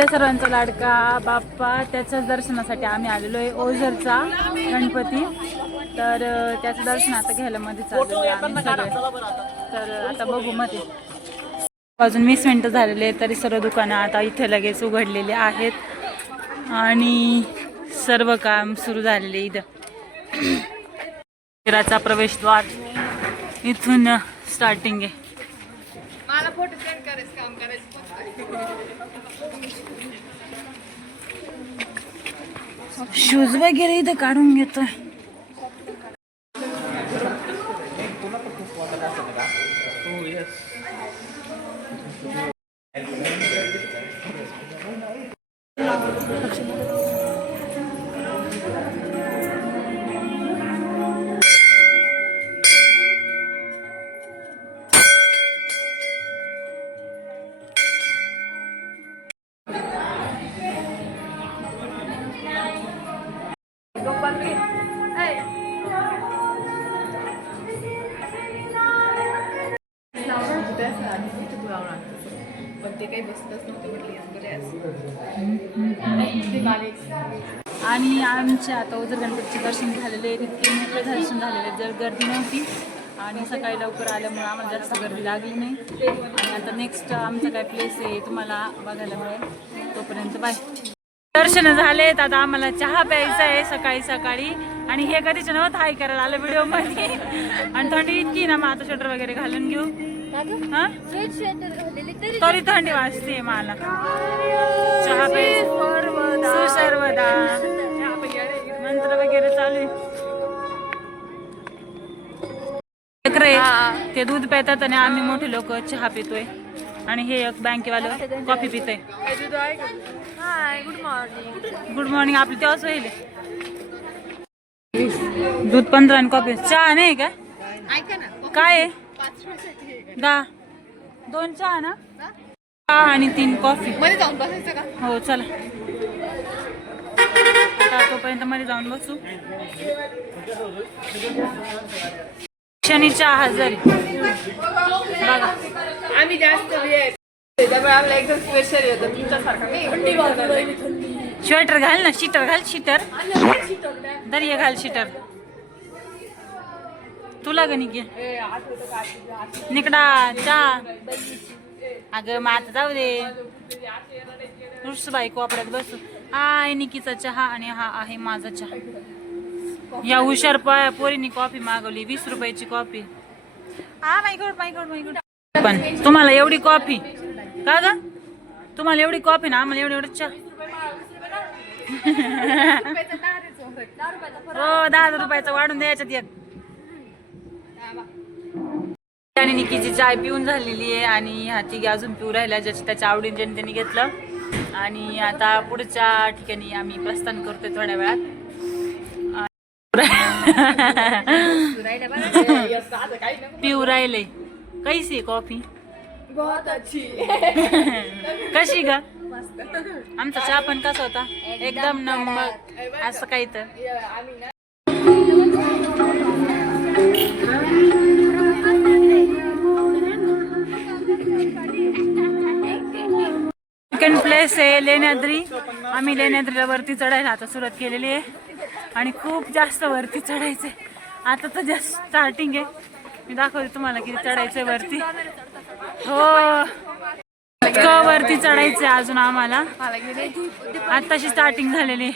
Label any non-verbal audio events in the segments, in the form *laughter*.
आपल्या सर्वांचा लाडका बाप्पा त्याच्याच दर्शनासाठी आम्ही आलेलो आहे ओझरचा गणपती. तर त्याचं दर्शन आता घ्यायला मध्ये चालू आहे आम्ही तर आता बघू मध्ये. अजून वीस मिनटं झालेले आहेत तरी सर्व दुकानं आता इथे लगेच उघडलेले आहेत. आणि सर्व काम सुरू झालेले इथं. मंदिराचा प्रवेशद्वार इथून स्टार्टिंग आहे. मला फोटो सेंड करायचं काम करायचं. शूज वगैरे इथं काढून घेतोय. ते काही बसतच ते आणि आमचे आता उदर गणपतीचे दर्शन झालेले तितके मोठे दर्शन झालेले आहेत. जर गर्दी नव्हती आणि सकाळी लवकर आल्यामुळे आम्हाला जास्त गर्दी लागली नाही. आणि आता नेक्स्ट आमचा काय प्लेस आहे तुम्हाला बघायला मिळेल. तोपर्यंत बाय दर्शन झालेत आता आम्हाला चहा प्यायचा आहे सकाळी सकाळी. आणि हे कधीच नव्हतं हाय करायला आलं व्हिडिओमध्ये आणि थंडी इतकी ना मग आता स्वेटर वगैरे घालून घेऊ. हा? तरी थंडी वाजते मला. चहा प्यायचा. सुसर्वदा मंत्र वगैरे चालू लेकरं ते दूध पितात आणि आम्ही मोठे लोक चहा पितोय. आणि हे एक बँकेवालं coffee पितोय. Hi good morning good morning आपली तेव्हाच होईल दूध पंधरा आणि कॉफी चहा नाही का? ऐका ना काय आहे? पाच रुपयासाठी दहा. दोन चहा ना? चहा आणि तीन कॉफी मध्ये जाऊन बसायचं का? हो चला. आता तोपर्यंत मध्ये जाऊन बसू. शनीच्या हजारी. बघा. आम्ही जास्त. त्यामुळे आम्हाला एकदम स्पेशल येतं तुमच्यासारखं नाही. थंडी वाजत नाही. स्वेटर घाल ना शिटर घाल शिटर. दर्या घाल शिटर. तुला ग निघे. निकडा चहा अगं मग आता जाऊ दे. नुस बाई कोपऱ्यात बसू. आहे निकीचा चहा आणि हा आहे माझा चहा. या हुशार पा- पोरीनी कॉफी मागवली वीस रुपयाची कॉफी. हा my God my God my God पण तुम्हाला एवढी कॉफी? का ग तुम्हाला एवढी कॉफी ना आम्हाला एवढं एवढं चहा. हो दहा हजार रुपयाचा वाढून द्यायच्यात एक. आणि निकीची चाय पिऊन झालेली आहे आणि ह्या तिघी अजून पिऊ राहिल्या ज्याची त्याच्या आवडीने ज्याने त्यांनी घेतलं आणि आता पुढच्या ठिकाणी आम्ही प्रस्थान करतोय थोड्या वेळात. *laughs* पिऊ राहिले कैसी आहे कॉफी बहुत अच्छी। *laughs* कशी ग? आमचा चहा पण कसा होता? एकदम नंबर असं काही तर. सेकंड प्लेस आहे लेण्याद्री. आम्ही लेण्याद्रीला वरती चढायला आता सुरुवात केलेली आहे. आणि खूप जास्त वरती चढायचं आहे आता तर जस्ट स्टार्टिंग आहे. मी दाखवते तुम्हाला किती चढायचंय वरती. हो. इतकं वरती चढायचंय अजून आम्हाला. आताशी स्टार्टिंग झालेली.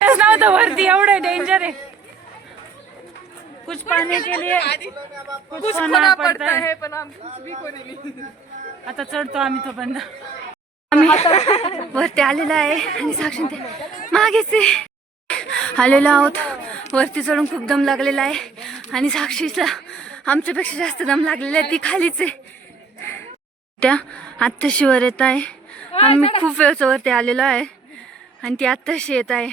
नव्हतं वरती एवढं डेंजर आहे. कुछ पाने के लिए कुछ कुछ होना होना पड़ता पडता है पण हम कुछ भी कोणी नाही. आता चढतो आम्ही तो बंद वरती आलेला आहे आणि साक्षी ते मागेच आहे आलेलो आहोत. वरती चढून खूप दम लागलेला आहे. आणि साक्षीचा आमच्यापेक्षा जास्त दम लागलेला आहे ती खालीच आहे. त्या आत्ताशी वर येत आहे. आम्ही खूप वेळचं वरती आलेलो आहे. आणि ती आत्ताशी येत आहे.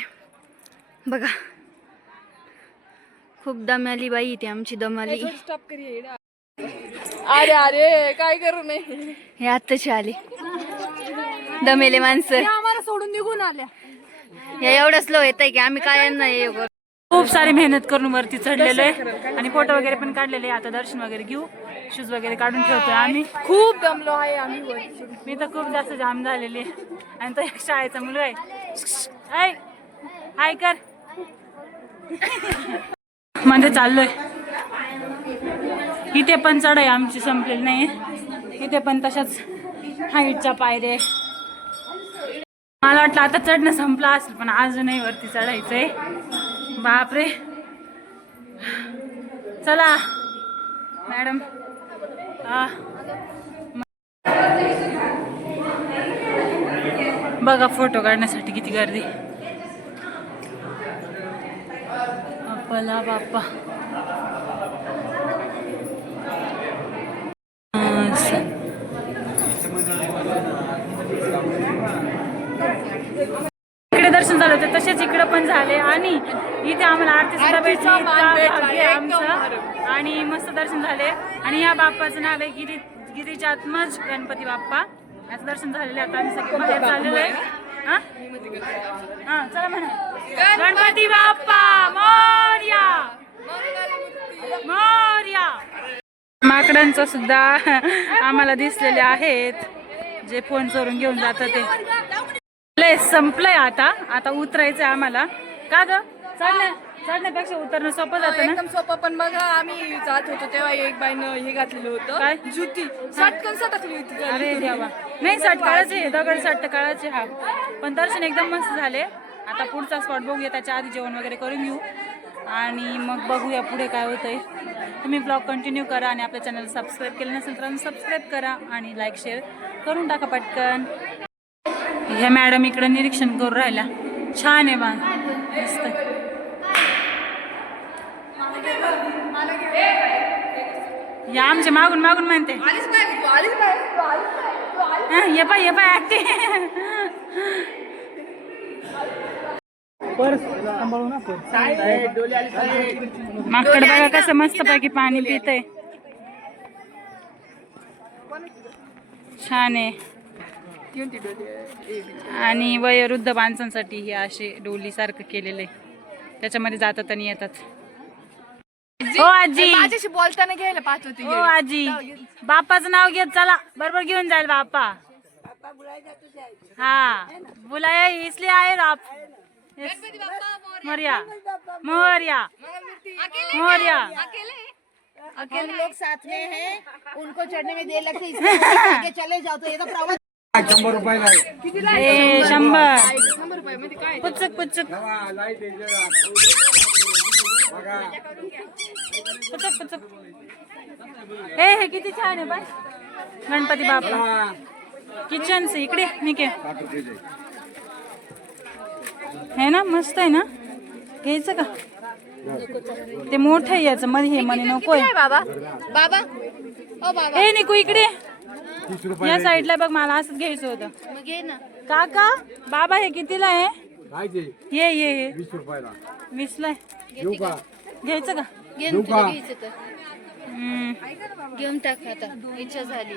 बघा. खूप दमाली बाई ती आमची दमाली अरे अरे काय करू नाही हे आत्ताशी आली. दमेले माणसं. आम्हाला सोडून निघून आल्या. हे एवढं स्लो येत आहे की आम्ही काय नाही. खूप सारी मेहनत करून वरती चढलेलो आहे. आणि फोटो वगैरे पण काढलेले आहे. आता दर्शन वगैरे घेऊ. शूज वगैरे काढून ठेवतोय आम्ही. खूप दमलो आहे आम्ही. मी तर खूप जास्त जाम झालेली आहे. आणि तो एक शाळेचा मुलगा आहे. हाय कर. मध्ये चाललोय. इथे पण चढ आहे आमची संपलेली नाही इथे पण तशाच हाईटच्या आहे. मला वाटलं आता चढणं संपलं असेल पण अजूनही वरती चढायचंय. बापरे. चला. मॅडम. बघा फोटो काढण्यासाठी किती गर्दी. आपला बाप्पा असं. इकडे दर्शन झालं होतं तसेच इकडे पण झाले आणि इथे आम्हाला आरती सुद्धा भेटली. भाग्य आमचं. आणि मस्त दर्शन झाले. आणि या बाप्पाचं नाव आहे गिरी गिरिजात्मज गणपती बाप्पा. याचं दर्शन झालेलं आता. आम्ही सगळे बाहेर चाललेलो आहे हा? हा चला म्हणा. गणपती बाप्पा मोर्या. मोर्या. माकडांचं सुद्धा आम्हाला दिसलेले आहेत. जे फोन चोरून घेऊन जातात ते. लय संपलंय आता. आता उतरायचंय आम्हाला. का ग? चढण्या चढण्यापेक्षा उतरणं सोपं जातं ना? एकदम सोपं पण बघा आम्ही जात होतो तेव्हा एक बाईनं हे घातलेलं काय? होतं जुती. सटकन सटकली होती अरे देवा. नाही सटकाळाचे हे दगड सटकाळाचे हा. पण दर्शन एकदम मस्त झाले. आता पुढचा स्पॉट बघूया त्याच्या आधी जेवण वगैरे करून घेऊ. आणि मग बघूया पुढे काय होतंय. तुम्ही ब्लॉग कंटिन्यू करा आणि आपल्या चॅनल सबस्क्राईब केलं नसेल तर सबस्क्राईब करा आणि लाईक शेअर करून टाका पटकन. ह्या मॅडम इकडं निरीक्षण करून राहिल्या. छान आहे बा. मस्त या आमच्या मागून मागून म्हणते. ये पाय ये पाय ऍक्टिंग माकड बघा कसं मस्त पैकी पाणी पितय. छान आहे. आणि वयोवृद्ध माणसांसाठी हे असे डोली सारखं केलेलं. आहे त्याच्यामध्ये जातात आणि येतात. हो आजी. माझ्याशी बोलताना घ्यायला पाहत होती हो आजी. बापाचं नाव घेत चला. बरोबर घेऊन जाईल बापा. हा. बुलाया इसलिए आए ना आप. मोरिया. मोरिया. मोरिया. हम लोग साथ में हैं. उनको चढ़ने में देर लगती है. *laughs* आगे चले जाओ तो ये तो प्रवास शंभर रुपयाला आहे ए शंभर. पुचक पुचक. हा, लाइट आहे जरा. बघा. पुचक पुचक. ए हे किती छान आहे बाय गणपती बाप्पा. हा, किचन से इकडे निके. साठ रुपयाचे. हे ना मस्त आहे ना? घ्यायचं का? ते मोठं आहे याचं मध्ये हे म्हणे नकोय बाबा? बाबा? ओ बाबा. ए निकू इकडे. या साईडला बघ मला असंच घ्यायचं होतं. मग ना. काका बाबा हे कितीला आहे? काय ते? ये ये ये. वीस रुपयाला. वीसला आहे. घेऊ का? घ्यायचं का? घे देऊ ना तुला का? घ्यायचं तर. हम्म. घेऊन टाक आता. इच्छा झाली